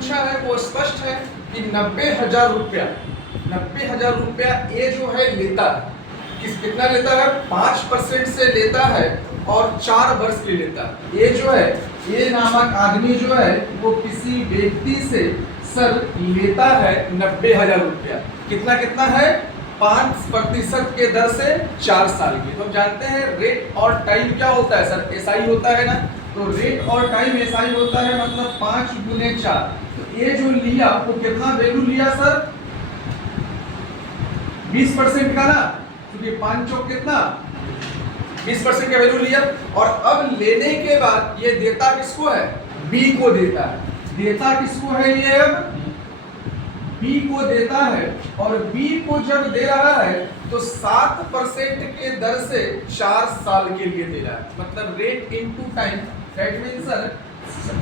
पूछा है वो स्पष्ट है कि 90,000 रुपया, 90,000 रुपया ये जो है लेता है, कितना लेता है? 5% से लेता है और 4 वर्ष के लेता है। ये जो है ये नामक आदमी जो है वो किसी व्यक्ति से सर लेता है 90,000 रुपया। कितना कितना है? 5% के दर से 4 साल की। तो हम जानते हैं रेट और टाइम क्या होता है सर? एसआई होता है ना। तो रेट और टाइम एसआई होता है, मतलब 5 गुने 4। तो ये जो लिया वो कितना वैल्यू लिया सर? 20% का ना, क्योंकि 5 चौक कितना 20% का वैल्यू लिया। और अब लेने के बाद ये देता किसको है? बी को देता है। देता किसको है? ये अब बी को देता है। और बी को जब दे रहा है तो 7% के दर से 4 साल के लिए दे रहा है, मतलब rate into time. That means sir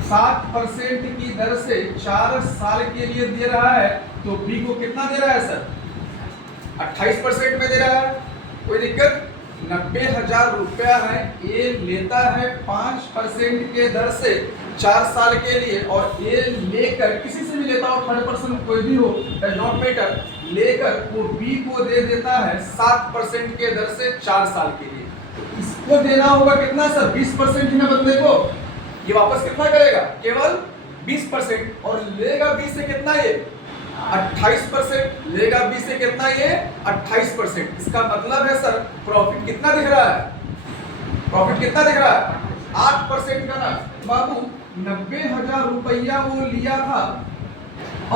7% की दर से 4 साल के लिए दे रहा है। तो बी को कितना दे रहा है सर? 28% में दे रहा है। कोई दिक्कत? 90,000 रुपया है, ये लेता है 5% के दर से 4 साल के लिए। और ये लेकर किसी से भी लेता हो, 3rd कोई भी हो, डज नॉट मैटर, लेकर वो बी को दे देता है 7% के दर से 4 साल के लिए। तो इसको देना होगा कितना सर? 20% ही ना बंदे को। ये वापस कितना करेगा? केवल 20%। और लेगा बी से कितना? ये 28%। लेगा बी से कितना? ये 28%। इसका मतलब है सर प्रॉफिट कितना दिख रहा है? प्रॉफिट कितना दिख रहा है? 8% का ना बाबू। 90,000 रुपया वो लिया था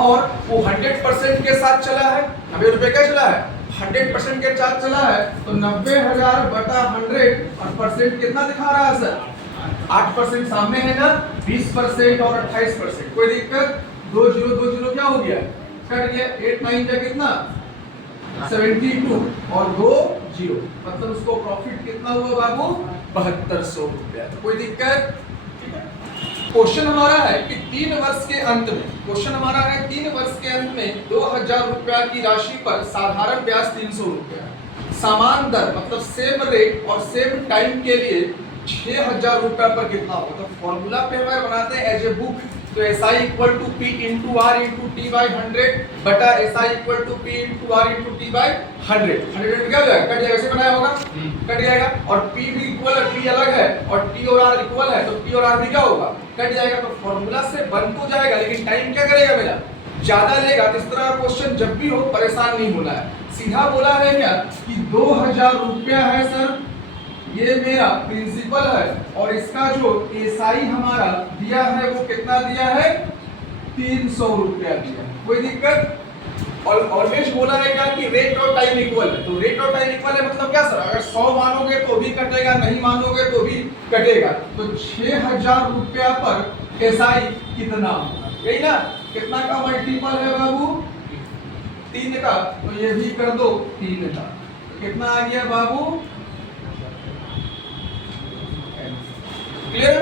और वो 100% के साथ चला है। 90 रुपए का चला है, 100% के साथ चला है। तो 90,000 बटा 100 और परसेंट कितना दिखा रहा है सर? 8% सामने है ना, 20% और 28%। कोई दिक्कत? 2 0 क्या हो गया? कट गया। 8 9 का कितना? 72 और 2 0, मतलब उसको प्रॉफिट कितना हुआ बाबू? 7200 रुपया। तो कोई दिक्कत? क्वेश्चन हमारा है कि 3 वर्ष के अंत में, क्वेश्चन हमारा है 3 वर्ष के अंत में 2,000 रुपया की राशि पर साधारण ब्याज 300 रुपया, समान दर मतलब सेम रेट और सेम टाइम के लिए 6,000 रुपया पर कितना होगा? तो फॉर्मूला पे हमारे बनाते हैं एज ए बुक। तो SI equal to P into R into T by 100 बटा SI equal to P into R into T by 100। 100 क्या हो जाएगा? कट जाएगा। ऐसे बनाया होगा, कट जाएगा। और P भी इक्वल है, P अलग है, और T और R इक्वल है, तो P और R भी क्या होगा? कट जाएगा। तो फॉर्मूला से बन तो जाएगा, लेकिन टाइम क्या करेगा मेरा? ज्यादा लेगा। तो इस तरह का क्वेश्चन जब भी हो परेशान नहीं होना है, सीधा बोला है क्या कि 2,000 रुपया है सर, ये मेरा प्रिंसिपल है, और इसका जो एसआई हमारा दिया है वो कितना दिया है? 300 रुपया दिया है। कोई दिक्कत? और ऑलवेज बोला है क्या कि रेट और टाइम इक्वल है। तो रेट और टाइम इक्वल है मतलब क्या सर? अगर 100 मानोगे तो भी कटेगा, नहीं मानोगे तो भी कटेगा। तो 6,000 रुपया पर एसआई कितना होगा? यही ना? कितना का मल्टीपल है बाबू? 3 का। तो ये भी कर दो 3 का। तो कितना आ गया बाबू? क्लियर?